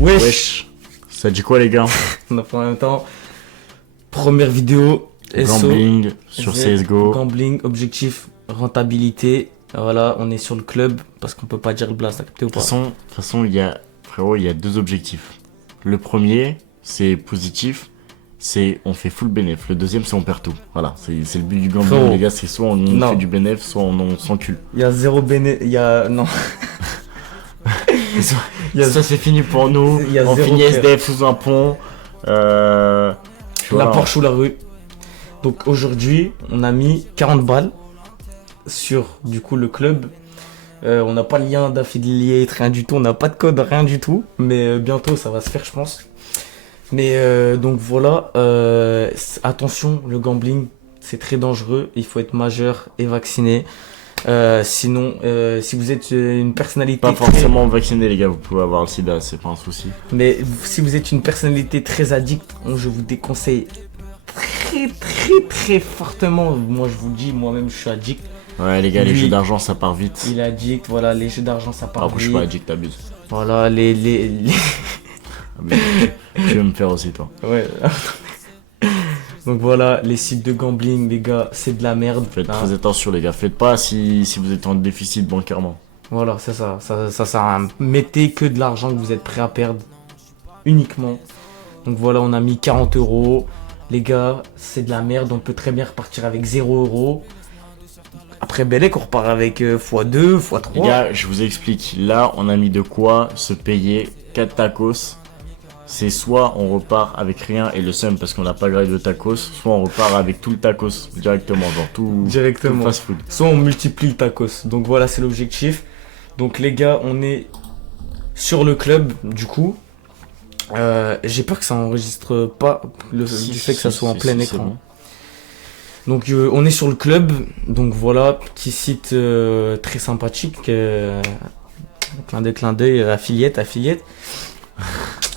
Wesh. Ça dit quoi les gars? On a fait en même temps. Première vidéo. Gambling sur CSGO. Gambling, objectif, rentabilité. Voilà, on est sur le club parce qu'on peut pas dire le blast, t'as capté ou De pas? toute façon, frérot, il y a deux objectifs. Le premier, c'est positif, c'est on fait full bénéf. Le deuxième, c'est on perd tout. Voilà, c'est le but du gambling, Frérot. les gars, c'est soit on fait du bénéf, soit on s'encule. Il y a zéro béné... Il y a... Non. Ça, c'est fini pour nous. Il y a On zéro finit perte. SDF sous un pont. La Voilà. Porsche ou la rue. Donc aujourd'hui, on a mis 40 balles sur du coup le club. On n'a pas de lien d'affiliate, rien du tout. On n'a pas de code, rien du tout. Mais bientôt, ça va se faire, je pense. Mais donc voilà. Attention, le gambling, c'est très dangereux. Il faut être majeur et vacciné. Sinon, si vous êtes une personnalité Pas forcément vacciné, les gars, vous pouvez avoir le sida, c'est pas un souci. mais si vous êtes une personnalité très addict, je vous déconseille très fortement. Moi, je vous le dis, moi-même, je suis addict. Ouais, les gars, les Lui, jeux d'argent, ça part vite. Il est addict, voilà, les jeux d'argent, ça part Après, je vite. suis pas addict, t'abuses. Voilà, Abuse. Tu veux me faire aussi, toi. Ouais. Donc voilà, les sites de gambling, les gars, c'est de la merde. Faites hein. très attention, les gars. Faites pas si vous êtes en déficit bancairement. Voilà, c'est ça. Ça sert à rien. Mettez que de l'argent que vous êtes prêt à perdre. Uniquement. Donc voilà, on a mis 40 euros. Les gars, c'est de la merde. On peut très bien repartir avec 0 euros. Après Belek, on repart avec x2, x3. Les gars, je vous explique. Là, on a mis de quoi se payer 4 tacos. C'est soit on repart avec rien et le seum parce qu'on n'a pas grave de tacos, soit on repart avec tout le tacos directement, genre tout Directement. fast food. Soit on multiplie le tacos. Donc voilà, c'est l'objectif. Donc les gars, on est sur le club, du coup. J'ai peur que ça enregistre pas du fait que ça soit en plein c'est écran. bon. Donc on est sur le club. Donc voilà, petit site très sympathique. Clin d'œil, affiliate.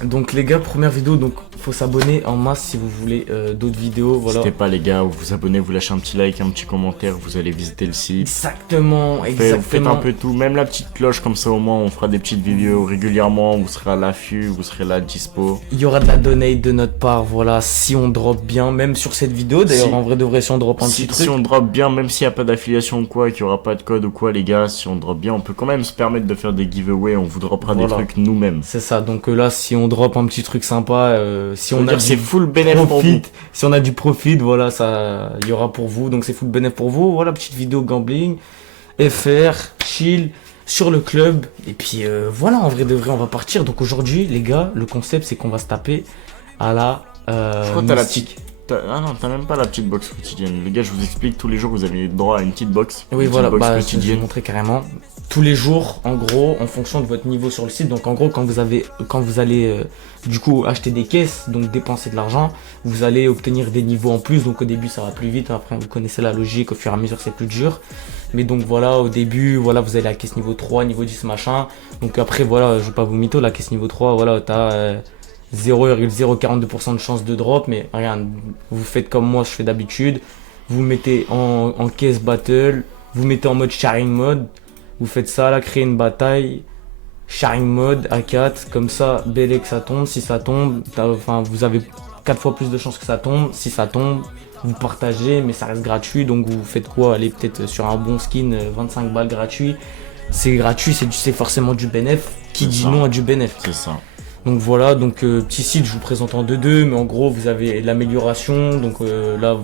Donc les gars, première vidéo, donc faut s'abonner en masse si vous voulez d'autres vidéos, voilà. N'hésitez pas les gars, vous vous abonnez, vous lâchez un petit like, un petit commentaire, vous allez visiter le site. Exactement. Vous faites un peu tout, même la petite cloche, comme ça au moins on fera des petites vidéos régulièrement, vous serez à l'affût, vous serez là dispo. Il y aura de la donate de notre part, voilà, si on drop bien, même sur cette vidéo, d'ailleurs Si- en vrai de vrai, si on drop un petit truc. Si on drop bien, même s'il n'y a pas d'affiliation ou quoi, qu'il n'y aura pas de code ou quoi les gars, si on drop bien, on peut quand même se permettre de faire des giveaways, on vous droppera des Voilà. trucs nous-mêmes. C'est ça, donc là si on drop un petit truc sympa, si on a c'est du full bénéfice pour vous. profit, si on a du profit, voilà, ça il y aura pour vous, donc c'est full bénéfice pour vous, voilà, petite vidéo gambling, FR, chill, sur le club, et puis voilà, en vrai de vrai on va partir, donc aujourd'hui les gars, le concept c'est qu'on va se taper à la Je crois que t'as la mystique. Ah non, t'as même pas la petite box quotidienne. Les gars, je vous explique, tous les jours vous avez droit à une petite box. Oui, une voilà, petite box bah, je vais quotidienne. vous montrer carrément. Tous les jours, en gros, en fonction de votre niveau sur le site. Donc, en gros, quand vous allez du coup acheter des caisses, donc dépenser de l'argent, vous allez obtenir des niveaux en plus. Donc, au début, ça va plus vite. Après, vous connaissez la logique. Au fur et à mesure, c'est plus dur. Mais donc, voilà, au début, voilà, vous avez la caisse niveau 3, niveau 10, machin. Donc, après, voilà, je vais pas vous mytho, la caisse niveau 3, voilà, t'as 0,042% de chance de drop. Mais regarde, vous faites comme moi, je fais d'habitude. Vous mettez en caisse battle, vous mettez en mode sharing mode, vous faites ça là, créer une bataille, sharing mode A4, comme ça, Belek ça tombe, si ça tombe, vous avez 4 fois plus de chances que ça tombe, si ça tombe, vous partagez, mais ça reste gratuit, donc vous faites quoi? Allez peut-être sur un bon skin, 25 balles gratuit, c'est gratuit, c'est forcément du bénéf, qui C'est dit ça. non à du bénéf. C'est ça. Donc voilà, donc petit site, je vous présente en 2-2, mais en gros vous avez l'amélioration, donc là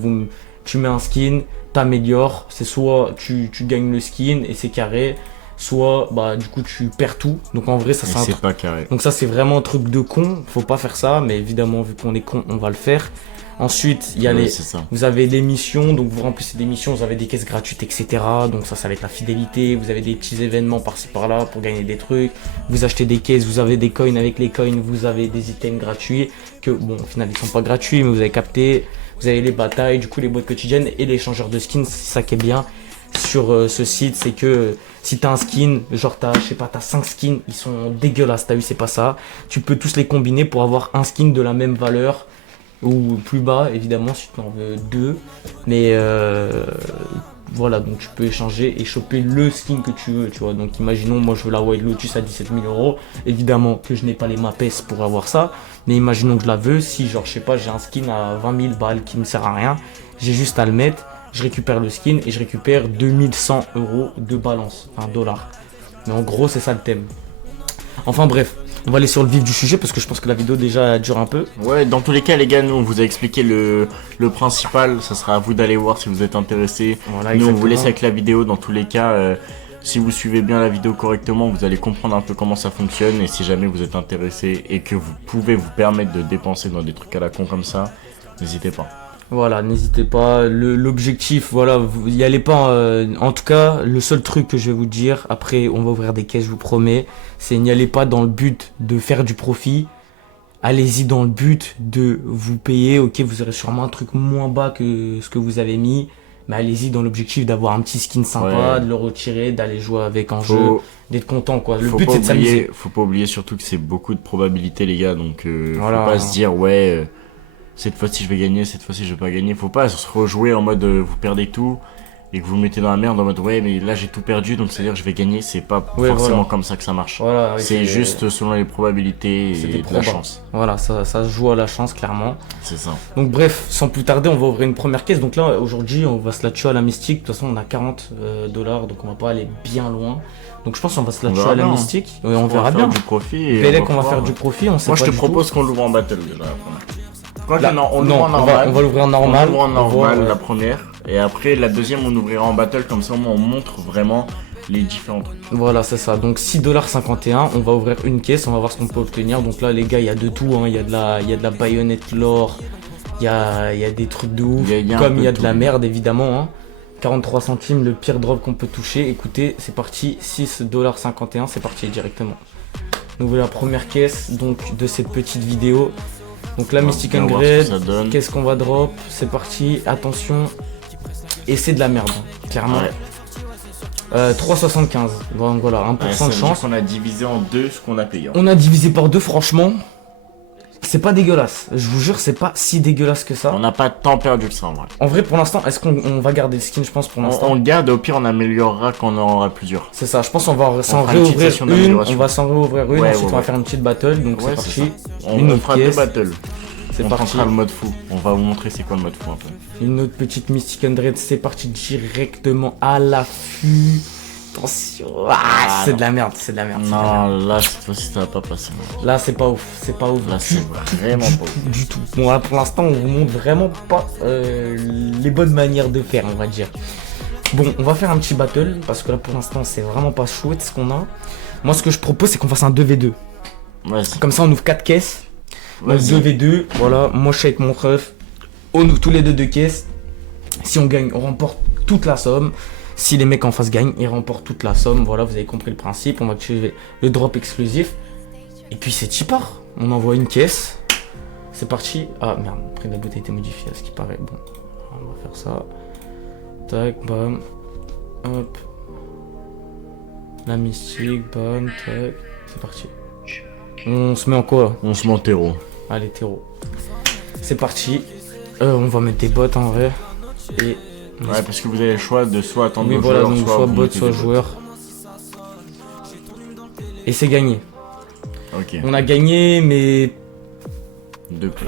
tu mets un skin, t'améliores, c'est soit tu gagnes le skin et c'est carré, soit bah du coup tu perds tout, donc en vrai ça Et c'est un c'est truc. pas carré. Donc ça c'est vraiment un truc de con, faut pas faire ça, mais évidemment vu qu'on est con on va le faire. Ensuite il y a Ouais, les... c'est ça. Vous avez des missions, donc vous remplissez des missions, vous avez des caisses gratuites, etc. Donc ça va être la fidélité, vous avez des petits événements par-ci par-là pour gagner des trucs. Vous achetez des caisses, vous avez des coins, avec les coins vous avez des items gratuits, que bon au final ils sont pas gratuits, mais vous avez capté. Vous avez les batailles, du coup les boîtes quotidiennes et les changeurs de skins, c'est ça qui est bien sur ce site, c'est que si t'as un skin, genre je sais pas, t'as 5 skins, ils sont dégueulasses, t'as vu, c'est pas ça. Tu peux tous les combiner pour avoir un skin de la même valeur. Ou plus bas évidemment si tu en veux 2, mais voilà, donc tu peux échanger et choper le skin que tu veux, tu vois. Donc imaginons, moi je veux la White Lotus à 17 000 euros. Évidemment que je n'ai pas les MAPES pour avoir ça, mais imaginons que je la veux. Si, genre, je sais pas, j'ai un skin à 20 000 balles qui me sert à rien, j'ai juste à le mettre, je récupère le skin et je récupère 2100 euros de balance, enfin dollars. Mais en gros, c'est ça le thème. Enfin bref, on va aller sur le vif du sujet parce que je pense que la vidéo déjà dure un peu. Ouais, dans tous les cas, les gars, nous on vous a expliqué le principal. Ça sera à vous d'aller voir si vous êtes intéressés. Voilà, Nous on vous exactement. laisse avec la vidéo. Dans tous les cas, si vous suivez bien la vidéo correctement, vous allez comprendre un peu comment ça fonctionne. Et si jamais vous êtes intéressé et que vous pouvez vous permettre de dépenser dans des trucs à la con comme ça, n'hésitez pas. Voilà, n'hésitez pas. L'objectif, voilà, vous y allez pas. En tout cas, le seul truc que je vais vous dire, après on va ouvrir des caisses, je vous promets, c'est n'y allez pas dans le but de faire du profit. Allez-y dans le but de vous payer. Ok, vous aurez sûrement un truc moins bas que ce que vous avez mis. Mais allez-y dans l'objectif d'avoir un petit skin sympa, Ouais. de le retirer, d'aller jouer avec en jeu, Faut, d'être content quoi. Le faut but pas c'est de s'amuser. oublier, faut pas oublier surtout que c'est beaucoup de probabilités, les gars. Donc Voilà. faut pas se dire ouais. Cette fois-ci je vais gagner, cette fois-ci je vais pas gagner. Faut pas se rejouer en mode vous perdez tout et que vous mettez dans la merde en mode ouais mais là j'ai tout perdu donc c'est à dire que je vais gagner. C'est pas Ouais, forcément voilà. comme ça que ça marche. Voilà, oui, C'est juste selon les probabilités c'est et des de la probas. chance. Voilà, ça se joue à la chance clairement. C'est ça. Donc bref, sans plus tarder, on va ouvrir une première caisse. Donc là, aujourd'hui, on va se la tuer à la mystique. De toute façon, on a 40 dollars, donc on va pas aller bien loin. Donc je pense qu'on va se la On tuer verra à la bien, hein. mystique. Ouais, on va verra faire bien. du profit. Et Pélec, on va pouvoir- faire du profit. On sait Moi je pas te du propose qu'on l'ouvre en battle déjà. Quoique Là, non, on non, l'ouvre en normal. on va l'ouvrir en normal. On l'ouvre en On normal voit, la première. Et après la deuxième on ouvrira en battle comme ça au moins on montre vraiment les différents trucs. Voilà, c'est ça. Donc 6,51$. On va ouvrir une caisse. On va voir ce qu'on peut obtenir. Donc là, les gars, il y a de tout. Hein. Il y a de la baïonnette lore. Il y a des trucs de ouf. Il y a un Comme peu il y a de de la tout. merde, évidemment. Hein. 43 centimes, le pire drop qu'on peut toucher. Écoutez, c'est parti. 6,51$. C'est parti directement. On ouvre la première caisse donc de cette petite vidéo. Donc la Mystic On va voir ce que Upgrade. ça donne. Qu'est-ce qu'on va drop? C'est parti. Attention. Et c'est de la merde. Hein, clairement. Ouais. 3,75. Donc voilà, 1% Ouais, de ça veut dire chance. qu'on a divisé en deux ce qu'on a payé. On a divisé par deux, franchement. C'est pas dégueulasse. Je vous jure, c'est pas si dégueulasse que ça. On n'a pas tant perdu que ça en vrai. En vrai, pour l'instant, est-ce qu'on va garder le skin, je pense, pour l'instant. On le garde et au pire on améliorera quand on en aura plusieurs. C'est ça, je pense qu'on va s'en fera une petite réouvrir session une. d'amélioration. On va s'en réouvrir une. Ouais, Ensuite, ouais, on va ouais. faire une petite battle. Donc, Ouais, c'est c'est parti. ça. Une On autre fera deux pièce. battles. C'est On parti. tentera le mode fou. On va vous montrer c'est quoi le mode fou un peu. Une autre petite Mystic Undread. C'est parti directement à l'affût. Attention. Ah, c'est non. de la merde, c'est de la merde. c'est de la merde. Non, là cette fois-ci ça va pas passer. Là, c'est pas ouf. C'est pas ouf. Là c'est vraiment pas ouf. Du tout. Bon, là, pour l'instant, on vous montre vraiment pas les bonnes manières de faire, on va dire. Bon, on va faire un petit battle parce que là, pour l'instant, c'est vraiment pas chouette ce qu'on a. Moi, ce que je propose, c'est qu'on fasse un 2v2. Vas-y. Comme ça, on ouvre 4 caisses. Donc, Vas-y. 2v2. Voilà, moi, je suis avec mon ref. On ouvre tous les deux caisses. Si on gagne, on remporte toute la somme. Si les mecs en face gagnent, ils remportent toute la somme. Voilà, vous avez compris le principe. On va activer le drop exclusif. Et puis, c'est cheaper. On envoie une caisse. C'est parti. Ah merde, le prix de la boîte a été modifié à ce qui paraît. Bon, on va faire ça. Tac, bam. Hop. La mystique, bam, tac. C'est parti. On se met en quoi là? On se met en terreau. Allez, terreau. C'est parti. On va mettre des bots en vrai. Et. Ouais, parce que vous avez le choix de soit attendre Oui, nos voilà, joueurs, donc soit vous bot, mettez soit des bots. joueur. Et c'est gagné. Ok, On a gagné, mais. deux peu.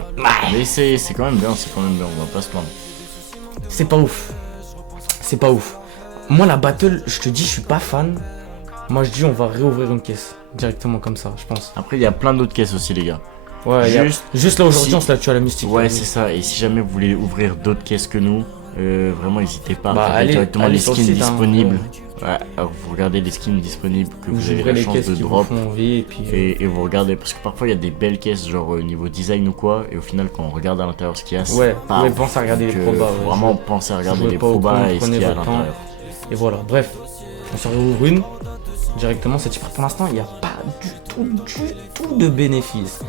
Mais c'est quand même bien, on va pas se plaindre. C'est pas ouf. C'est pas ouf. Moi, la battle, je te dis, je suis pas fan. Moi, je dis, on va réouvrir une caisse. Directement comme ça, je pense. Après, il y a plein d'autres caisses aussi, les gars. Ouais, juste là, aujourd'hui, si- on se la tue à la mystique. Ouais, c'est ça. Et si jamais vous voulez ouvrir d'autres caisses que nous, vraiment, n'hésitez pas à Bah, regarder directement allez les sur le skins site, hein. disponibles. Ouais, alors vous regardez les skins disponibles que Vous vous avez ouvrez la les chance caisses de qui vous drop. font envie et puis. Et vous regardez, parce que parfois il y a des belles caisses, genre au niveau design ou quoi, et au final, quand on regarde à l'intérieur ce qu'il y a, c'est Ouais, pas ouais, ouf. pensez à regarder les Donc, probas. faut ouais, vraiment penser à regarder jouez les pas au probas con, et ce prenez qu'il y a à votre temps. l'intérieur. Et voilà, bref, on s'en réouvre une. Directement, c'est cheaper. Pour l'instant, il n'y a pas du tout de bénéfice.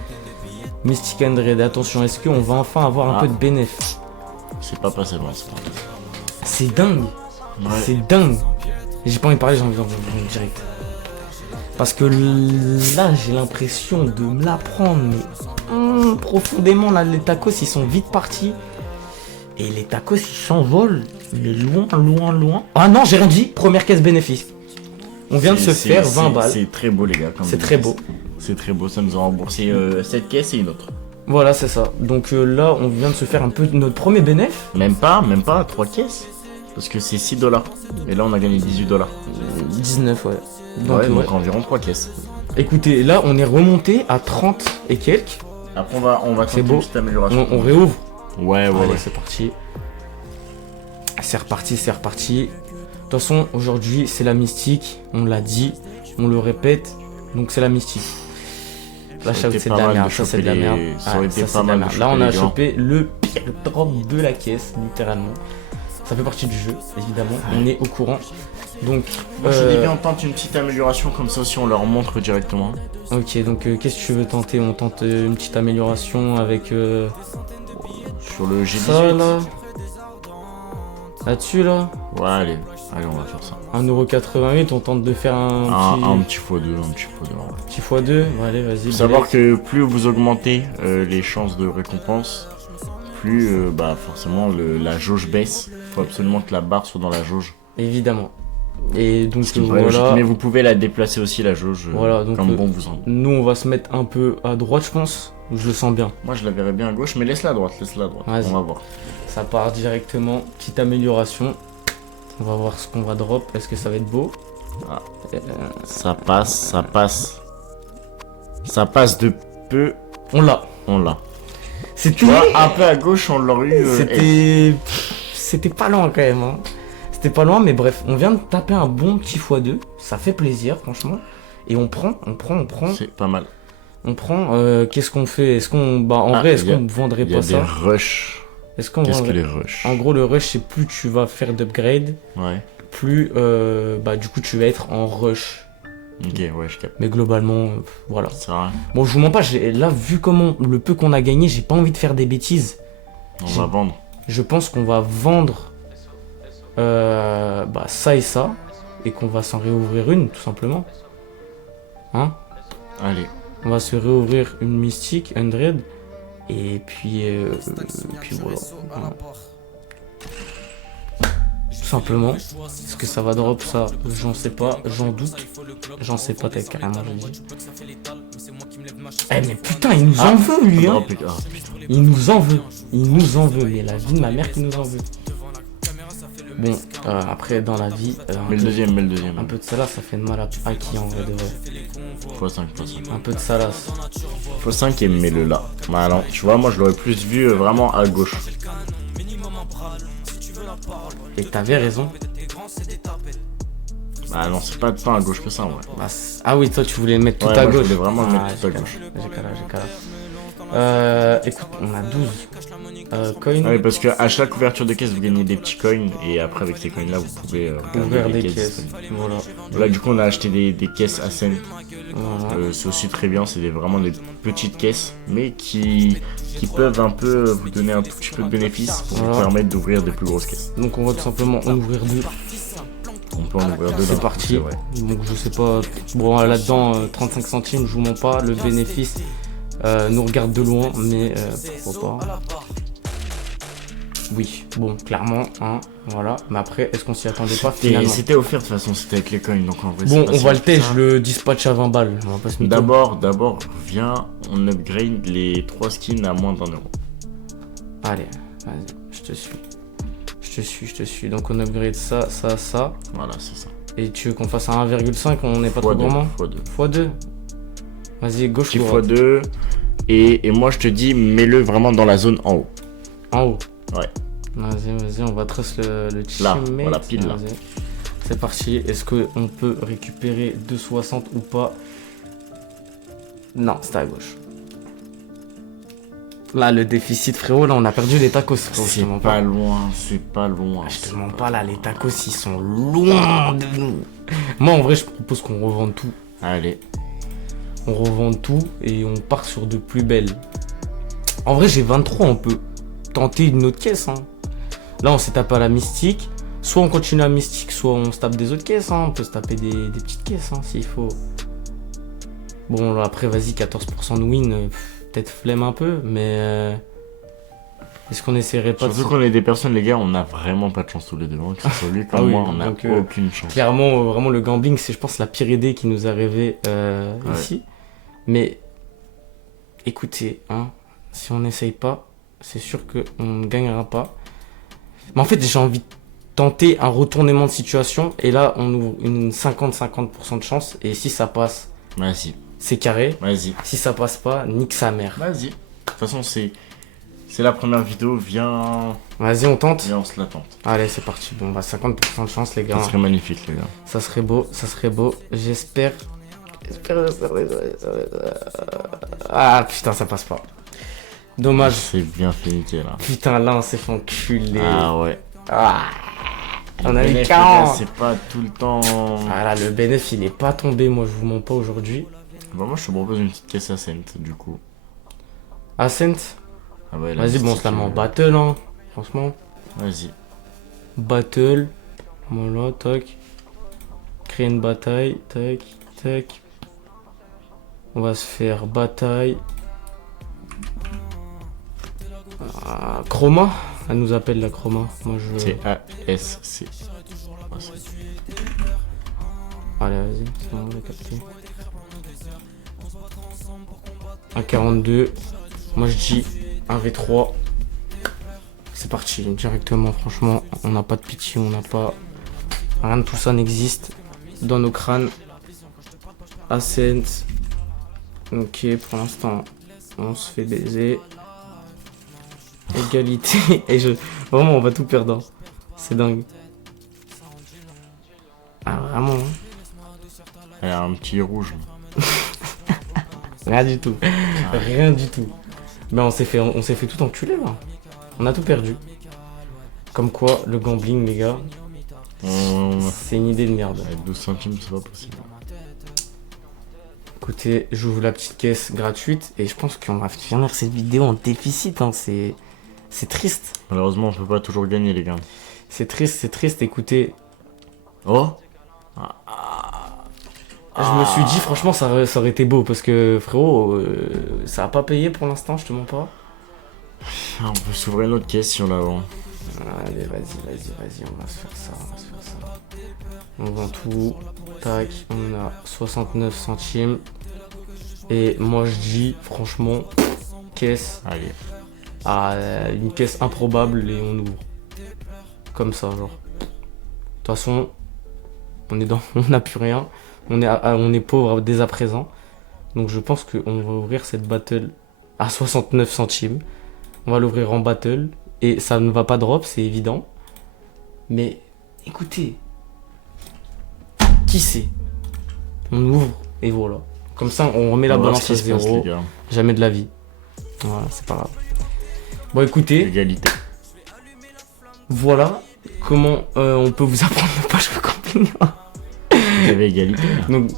Mystic Andred, attention, est-ce qu'on va enfin avoir un Ah. peu de bénéfice? C'est pas passé loin, c'est pas. C'est dingue, Ouais. c'est dingue. J'ai pas envie de parler, j'ai envie d'en direct. Parce que là, j'ai l'impression de me la prendre, mais profondément, là, les tacos, ils sont vite partis. Et les tacos, ils s'envolent. Mais loin, loin, loin. Ah non, j'ai rien dit. Première caisse bénéfice. On vient de se faire 20 balles. C'est très beau, les gars. C'est très beau. C'est très beau. Ça nous a remboursé cette caisse et une autre. Voilà, c'est ça. Donc là, on vient de se faire un peu notre premier bénéfice. Même pas, 3 caisses. Parce que c'est 6 $. Et là, on a gagné 18 $. 19, ouais. Donc environ 3 caisses. Écoutez, là, on est remonté à 30 et quelques. Après, on va tenter beau. une petite amélioration. On réouvre. Ouais. Allez, c'est parti. C'est reparti. De toute façon, aujourd'hui, c'est la mystique. On l'a dit, on le répète. Donc, c'est la mystique. Là, c'est de la merde. Ça, c'est de la merde. Ça aurait été pas mal. Là, on a chopé le pire drop de la caisse, littéralement. Ça fait partie du jeu, évidemment. On est au courant. Donc, moi, je dis bien, on tente une petite amélioration comme ça si on leur montre directement. Ok, donc qu'est-ce que tu veux tenter? On tente une petite amélioration avec sur le G18. Ça là. Là-dessus là. Ouais, allez, on va faire ça. 1,88€, on tente de faire un petit x2, Petit x2, bon, allez, vas-y. Faut savoir que plus vous augmentez les chances de récompense, plus forcément la jauge baisse. Faut absolument que la barre soit dans la jauge. Évidemment. Et donc voilà. Mais vous pouvez la déplacer aussi la jauge voilà, donc, comme bon vous semble. Nous on va se mettre un peu à droite je pense. Je le sens bien. Moi je la verrais bien à gauche, mais laisse-la à droite, on va voir. Ça part directement, petite amélioration. On va voir ce qu'on va drop. Est-ce que ça va être beau? Ça passe. Ça passe de peu. On l'a. C'était un peu à gauche, on l'aurait eu. C'était pas loin quand même. Hein. C'était pas loin, mais bref, on vient de taper un bon petit x2. Ça fait plaisir, franchement. Et on prend. C'est pas mal. On prend. Qu'est-ce qu'on fait? Est-ce qu'on. En vrai, est-ce qu'on vendrait pas ça? Il y a des rushs. Qu'est-ce que les rushs? En gros, le rush, c'est plus tu vas faire d'upgrade. Ouais. Plus. Du coup, tu vas être en rush. Ok, ouais, je capte. Mais globalement, voilà. C'est vrai. Bon, je vous mens pas, là, vu comment le peu qu'on a gagné, j'ai pas envie de faire des bêtises. On va vendre. Je pense qu'on va vendre ça et ça. Et qu'on va s'en réouvrir une, tout simplement. Hein? Allez. On va se réouvrir une mystique, 100. Et puis voilà. Tout simplement. Est-ce que ça va drop ça? J'en sais pas, j'en doute. J'en sais pas peut-être carrément, je dis. Eh mais putain, il nous en veut lui hein. Il nous en veut. Il y a la vie de ma mère qui nous en veut. Bon, après dans la vie... mais le deuxième. Un peu de salace, ça fait de mal à qui en vrai de vrai? x5. Un peu de salace. x5 et mets-le là. Bah non, tu vois, moi je l'aurais plus vu vraiment à gauche. Et t'avais raison. Bah non, c'est pas à gauche que ça, ouais. Ah oui, toi tu voulais le mettre tout à gauche. Je voulais vraiment le mettre tout à gauche. J'ai calage. Écoute, on a 12 coins. Oui, parce qu'à chaque ouverture de caisse, vous gagnez des petits coins. Et après, avec ces coins-là, vous pouvez ouvrir des caisses. Voilà. Là, du coup, on a acheté des caisses à scène. Voilà. C'est aussi très bien. C'est vraiment des petites caisses, mais qui peuvent un peu vous donner un tout petit peu de bénéfice pour vous permettre d'ouvrir des plus grosses caisses. Donc, on va tout simplement en ouvrir 2. On peut en ouvrir 2. C'est parti. Donc, je sais pas. Bon, là-dedans, 35 centimes, je vous mens pas. Le bénéfice nous regarde de loin, mais pourquoi pas. Oui, bon, clairement, hein, voilà. Mais après, est-ce qu'on s'y attendait pas finalement? C'était offert de toute façon, c'était avec les coins, donc en vrai. Bon, on va le tester, je le dispatch à 20 balles. On va pas se d'abord, viens, on upgrade les 3 skins à moins d'1€. Allez, vas-y, je te suis. Donc on upgrade ça. Voilà, c'est ça. Et tu veux qu'on fasse un 1,5? On n'est pas trop gourmand? x2. Vas-y, gauche ou droite? x2. Et moi, je te dis, mets-le vraiment dans la zone en haut. En haut? Ouais. Vas-y, on va tracer le là, voilà, pile là. C'est parti. Est-ce qu'on peut récupérer 2,60 ou pas? Non, c'était à gauche. Là, le déficit, frérot, là, on a perdu les tacos. C'est pas loin. Je te mens pas, là, les tacos, ils sont loin de nous. Moi, en vrai, je propose qu'on revende tout. Allez. On revend tout et on part sur de plus belles. En vrai, j'ai 23, on peut tenter une autre caisse. Hein. Là, on s'est tapé à la mystique. Soit on continue à la mystique, soit on se tape des autres caisses. Hein. On peut se taper des petites caisses, hein, s'il faut. Bon, là, après, vas-y, 14% de win. Peut-être flemme un peu, mais... Est-ce qu'on essaierait pas Surtout qu'on est des personnes, les gars, on a vraiment pas de chance tous les deux. Hein, que ce soit lui comme Ah oui, moi, on a donc, aucune chance. Clairement, vraiment, le gambling, c'est, je pense, la pire idée qui nous est arrivée ici. Mais écoutez, hein, si on n'essaye pas, c'est sûr qu'on ne gagnera pas. Mais en fait, j'ai envie de tenter un retournement de situation. Et là, on ouvre une 50-50% de chance. Et si ça passe, Vas-y, c'est carré. vas-y, Si ça passe pas, nique sa mère. vas-y. De toute façon, c'est la première vidéo, viens, Vas-y, on tente. on se l'attend. Allez, c'est parti. Bon, bah 50% de chance, les gars. Ça serait magnifique, les gars. Ça serait beau, ça serait beau. J'espère. Ah putain, ça passe pas. Dommage. C'est bien fini, là. Putain, là, on s'est fait enculer. Ah ouais. Ah. On a Les eu bénéfices, 40. c'est pas tout le temps. Ah là, le bénéfice, il est pas tombé. Moi, je vous mens pas aujourd'hui. Bah, moi, je te propose une petite caisse à cent, du coup. Ascent. Ah ouais, là, Vas-y, bon, on se la met en battle, hein. Franchement. Vas-y. Battle. Voilà, tac. Créer une bataille. Tac, tac. On va se faire bataille. Ah, Chroma. Elle nous appelle la Chroma. Moi, je. C'est A-S-C. Allez, vas-y, c'est bon, on va capter. Un 42. Moi, je dis un V3. C'est parti, directement, franchement. On n'a pas de pitié, on n'a pas. Rien de tout ça n'existe dans nos crânes. Ascent. Ok, pour l'instant, on se fait baiser. Égalité. Et vraiment, on va tout perdre. C'est dingue. Ah, vraiment. Hein. Il y a un petit rouge. Rien du tout. Rien du tout. Ben, on s'est fait tout enculer, là. On a tout perdu. Comme quoi, le gambling, les gars, c'est une idée de merde. Avec 12 centimes, c'est pas possible. Écoutez, j'ouvre la petite caisse gratuite et je pense qu'on va finir cette vidéo en déficit. Hein. C'est triste. Malheureusement, on peut pas toujours gagner, les gars. C'est triste. Écoutez, Oh! je me suis dit, franchement, ça aurait été beau parce que, frérot, ça a pas payé pour l'instant, je te mens pas. On peut s'ouvrir une autre caisse si on la vend. Allez, vas-y, on va se faire ça. On vend tout. Tac, on a 69 centimes. Et moi, je dis, franchement, caisse. Allez. Une caisse improbable et on ouvre. Comme ça, genre. De toute façon, on n'a plus rien. On est pauvre dès à présent. Donc je pense qu'on va ouvrir cette battle à 69 centimes. On va l'ouvrir en battle. Et ça ne va pas drop, c'est évident. Mais écoutez. Qui sait? On ouvre et voilà. Comme ça, on remet la balance à zéro. Jamais de la vie. Voilà, c'est pas grave. Bon, écoutez. Égalité. Voilà comment on peut vous apprendre ne pas jouer camping. Vous avez égalité là. Donc,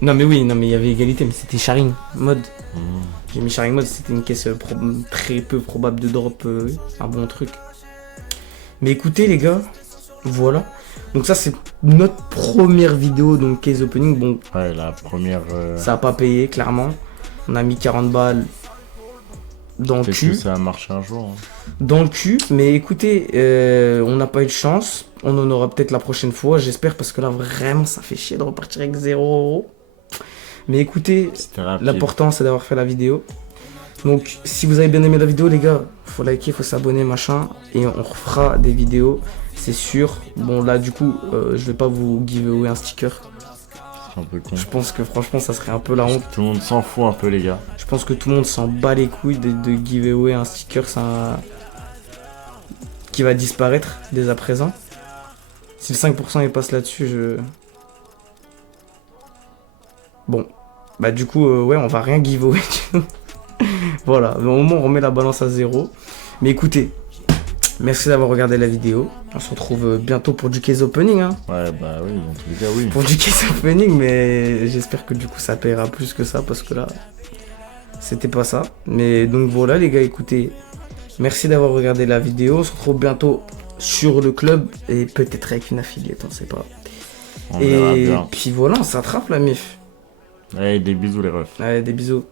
non mais oui, il y avait égalité, mais c'était sharing mode. J'ai mis sharing mode, c'était une caisse très peu probable de drop, un bon truc. Mais écoutez les gars, voilà. Donc ça c'est notre première vidéo, donc case opening. Bon, Ouais, la première. ça a pas payé clairement. On a mis 40 balles dans le Peut-être cul. que ça a marché un jour. Hein. Dans le cul, mais écoutez, on n'a pas eu de chance. On en aura peut-être la prochaine fois, j'espère, parce que là vraiment ça fait chier de repartir avec 0 €. Mais écoutez, l'important c'est d'avoir fait la vidéo. Donc si vous avez bien aimé la vidéo les gars, faut liker, faut s'abonner machin. Et on refera des vidéos, c'est sûr. Bon là du coup, je vais pas vous giveaway un sticker. C'est un peu con. Je pense que franchement ça serait un peu la honte. Tout le monde s'en fout un peu les gars. Je pense que tout le monde s'en bat les couilles de giveaway un sticker qui va disparaître dès à présent. Si le 5% il passe là-dessus, Bon, bah du coup, ouais, on va rien giveaway. Voilà, au moment on remet la balance à 0. Mais écoutez, merci d'avoir regardé la vidéo. On se retrouve bientôt pour du case opening. Hein. Ouais, bah oui, dans tous les cas, oui. Pour du case opening, mais j'espère que du coup ça paiera plus que ça parce que là, c'était pas ça. Mais donc voilà les gars, écoutez, merci d'avoir regardé la vidéo. On se retrouve bientôt sur le club et peut-être avec une affiliate, on sait pas. On verra Et bien. puis voilà, on s'attrape la mif. Allez, des bisous les refs. Allez, des bisous.